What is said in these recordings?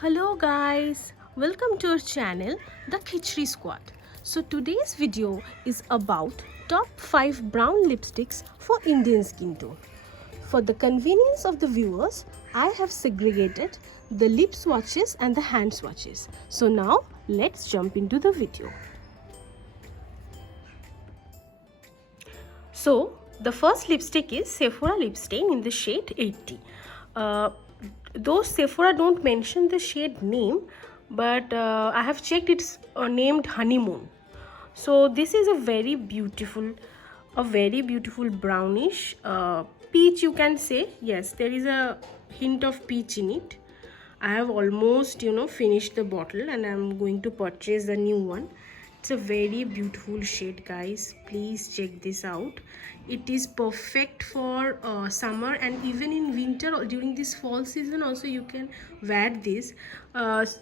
Hello guys, welcome to our channel The Khichdi Squad. So today's video is about top 5 brown lipsticks for Indian skin tone. For the convenience of the viewers, I have segregated the lip swatches and the hand swatches. So now let's jump into the video. So the first lipstick is Sephora Lip Stain in the shade 80. Though Sephora don't mention the shade name, but I have checked, it's named Honeymoon. So this is a very beautiful brownish peach, you can say. Yes, there is a hint of peach in it. I have almost finished the bottle and I'm going to purchase the new one. It's a very beautiful shade, guys. Please check this out. It is perfect for summer, and even in winter or during this fall season also you can wear this.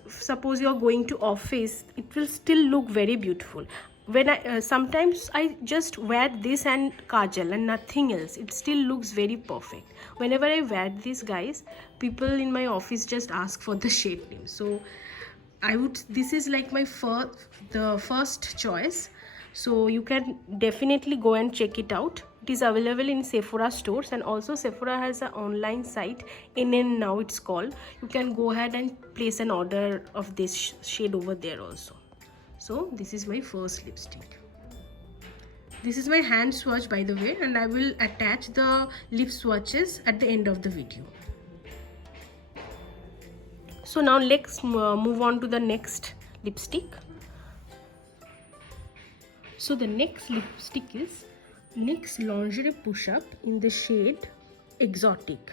Suppose you're going to office, it will still look very beautiful. When I sometimes I just wear this and kajal and nothing else, it still looks very perfect. Whenever I wear this, guys, people in my office just ask for the shade name. So this is like my first choice. So you can definitely go and check it out. It is available in Sephora stores, and also Sephora has an online site, in now it's called. You can go ahead and place an order of this shade over there also. So this is my first lipstick. This is my hand swatch, by the way, and I will attach the lip swatches at the end of the video. So now let's move on to the next lipstick. So the next lipstick is NYX Lingerie Push Up in the shade Exotic.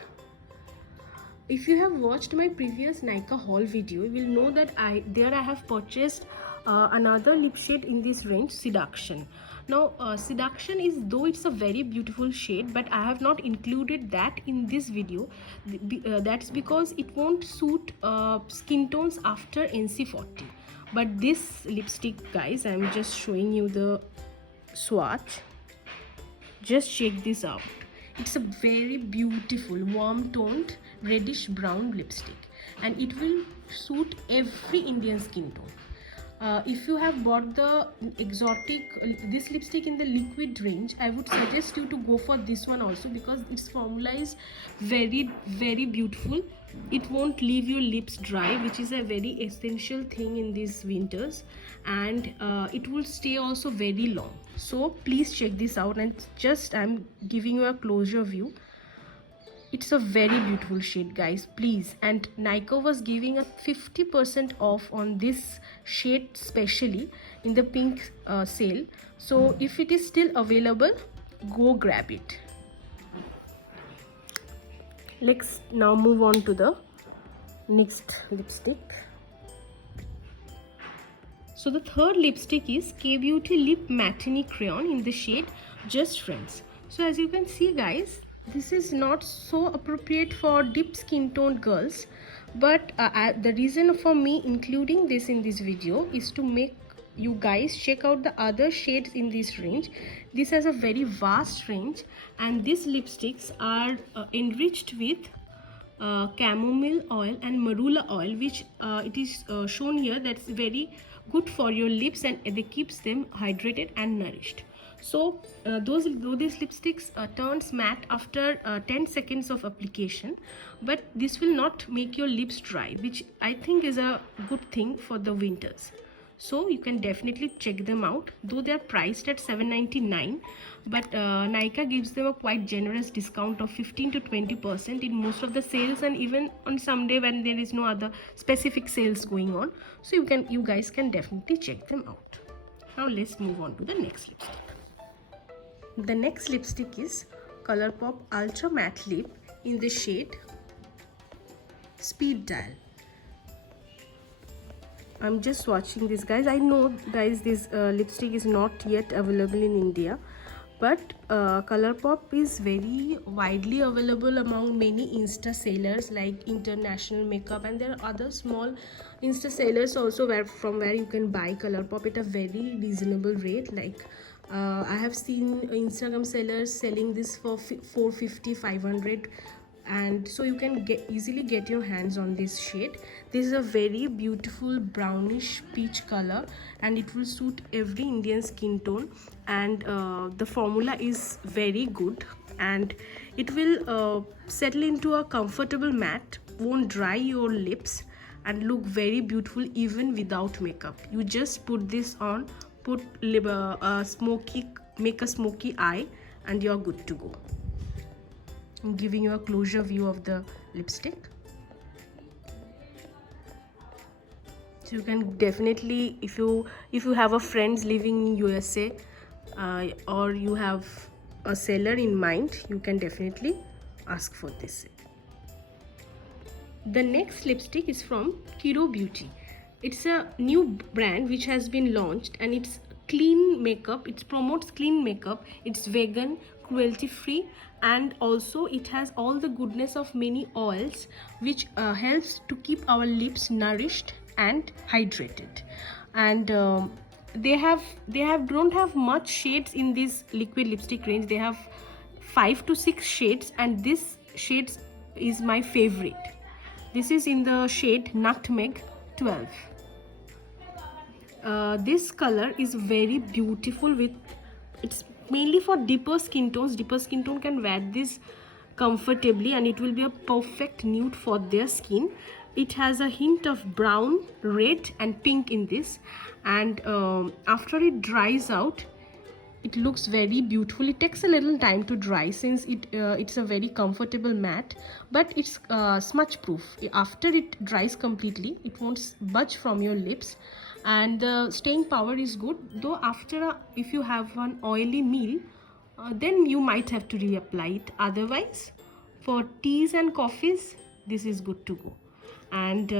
If you have watched my previous Nykaa haul video, you will know that I have purchased another lip shade in this range, Seduction. Now Seduction is, though it's a very beautiful shade, but I have not included that in this video. That's because it won't suit skin tones after NC40. But this lipstick, guys, I'm just showing you the swatch. Just check this out. It's a very beautiful warm toned reddish brown lipstick, and it will suit every Indian skin tone. If you have bought the exotic this lipstick in the liquid range, I would suggest you to go for this one also, because its formula is very beautiful. It won't leave your lips dry, which is a very essential thing in these winters, and it will stay also very long. So please check this out, and just I'm giving you a closer view. It's a very beautiful shade, guys, please. And Nykaa was giving a 50% off on this shade, specially in the pink sale. So if it is still available, go grab it. Let's now move on to the next lipstick. So the third lipstick is K Beauty Lip Matinee Crayon in the shade Just Friends. So as you can see, guys, this is not so appropriate for deep skin toned girls, but the reason for me including this in this video is to make you guys check out the other shades in this range. This has a very vast range, and these lipsticks are enriched with chamomile oil and marula oil, which it is shown here that's very good for your lips, and it keeps them hydrated and nourished. So though these lipsticks turns matte after 10 seconds of application, but this will not make your lips dry, which I think is a good thing for the winters. So you can definitely check them out, though they are priced at $7.99, but Nykaa gives them a quite generous discount of 15 to 20% in most of the sales, and even on some day when there is no other specific sales going on. So you guys can definitely check them out. Now let's move on to the next lipstick. The next lipstick is Colourpop Ultra Matte Lip in the shade Speed Dial. I'm just swatching this, guys. I know, guys, this lipstick is not yet available in India, but Colourpop is very widely available among many Insta sellers like International Makeup, and there are other small Insta sellers also from where you can buy Colourpop at a very reasonable rate. Like I have seen Instagram sellers selling this for 450, 500 and so you can easily get your hands on this shade. This is a very beautiful brownish peach color, and it will suit every Indian skin tone, and the formula is very good, and it will settle into a comfortable matte, won't dry your lips, and look very beautiful even without makeup. You just put this on, put smoky, make a smoky eye, and you're good to go. I'm giving you a closer view of the lipstick. So you can definitely, if you have a friends living in USA, or you have a seller in mind, you can definitely ask for this. The next lipstick is from Kiro Beauty. It's a new brand which has been launched, and it's clean makeup. It promotes clean makeup. It's vegan, cruelty free, and also it has all the goodness of many oils, which helps to keep our lips nourished and hydrated. And they don't have much shades in this liquid lipstick range. They have 5 to 6 shades, and this shades is my favorite. This is in the shade Nutmeg 12. This color is very beautiful. It's mainly for deeper skin tones. Deeper skin tone can wear this comfortably, and it will be a perfect nude for their skin. It has a hint of brown, red, and pink in this, and after it dries out, it looks very beautiful. It takes a little time to dry since it's a very comfortable matte, but it's smudge proof. After it dries completely, it won't budge from your lips, and the staying power is good. Though if you have an oily meal, then you might have to reapply it. Otherwise, for teas and coffees, this is good to go. And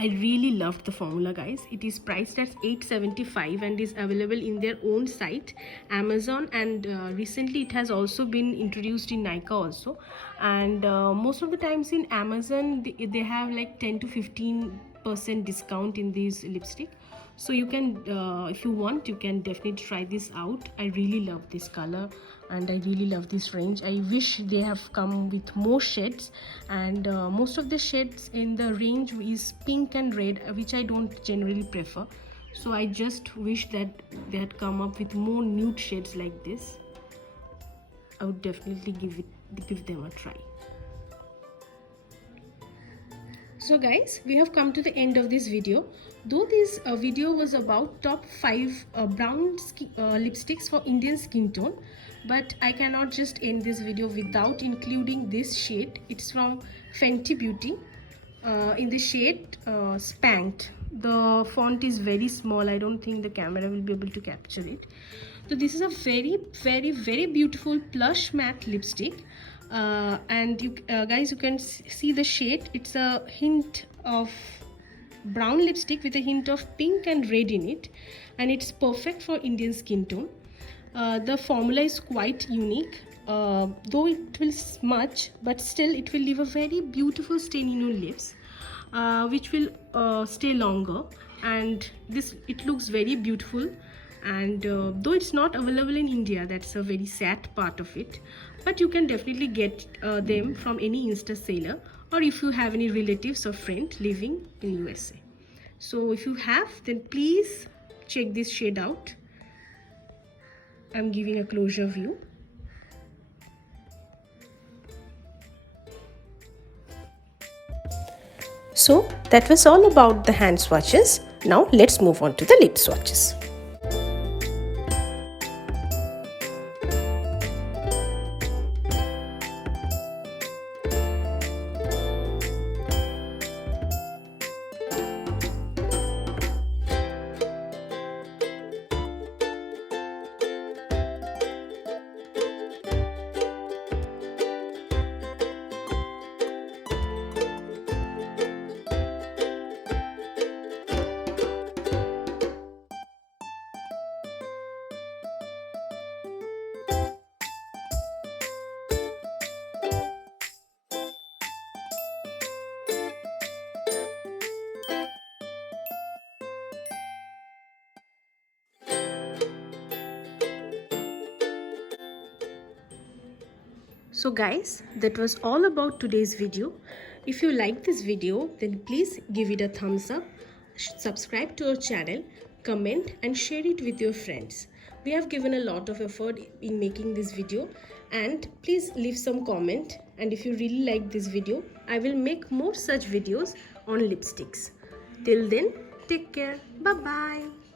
I really loved the formula, guys. It is priced at $8.75 and is available in their own site, Amazon, and recently it has also been introduced in Nykaa also. And most of the times in Amazon, they have like 10 to 15% discount in these lipstick. So you can, if you want, you can definitely try this out. I really love this color, and I really love this range. I wish they have come with more shades, and most of the shades in the range is pink and red, which I don't generally prefer. So I just wish that they had come up with more nude shades like this. I would definitely give them a try. So guys, we have come to the end of this video. Though this video was about top 5 brown lipsticks for Indian skin tone, but I cannot just end this video without including this shade. It's from Fenty Beauty in the shade Spanked. The font is very small. I don't think the camera will be able to capture it. So this is a very beautiful plush matte lipstick. And you guys, you can see the shade. It's a hint of brown lipstick with a hint of pink and red in it, and it's perfect for Indian skin tone. The formula is quite unique, though it will smudge, but still it will leave a very beautiful stain in your lips, which will stay longer, and it looks very beautiful. And though it's not available in India, that's a very sad part of it, but you can definitely get them from any Insta seller, or if you have any relatives or friend living in USA. So if you have, then please check this shade out. I'm giving a closer view. So that was all about the hand swatches. Now let's move on to the lip swatches. So guys, that was all about today's video. If you like this video, then please give it a thumbs up, subscribe to our channel, comment and share it with your friends. We have given a lot of effort in making this video, and please leave some comment, and if you really like this video, I will make more such videos on lipsticks. Till then, take care. Bye bye.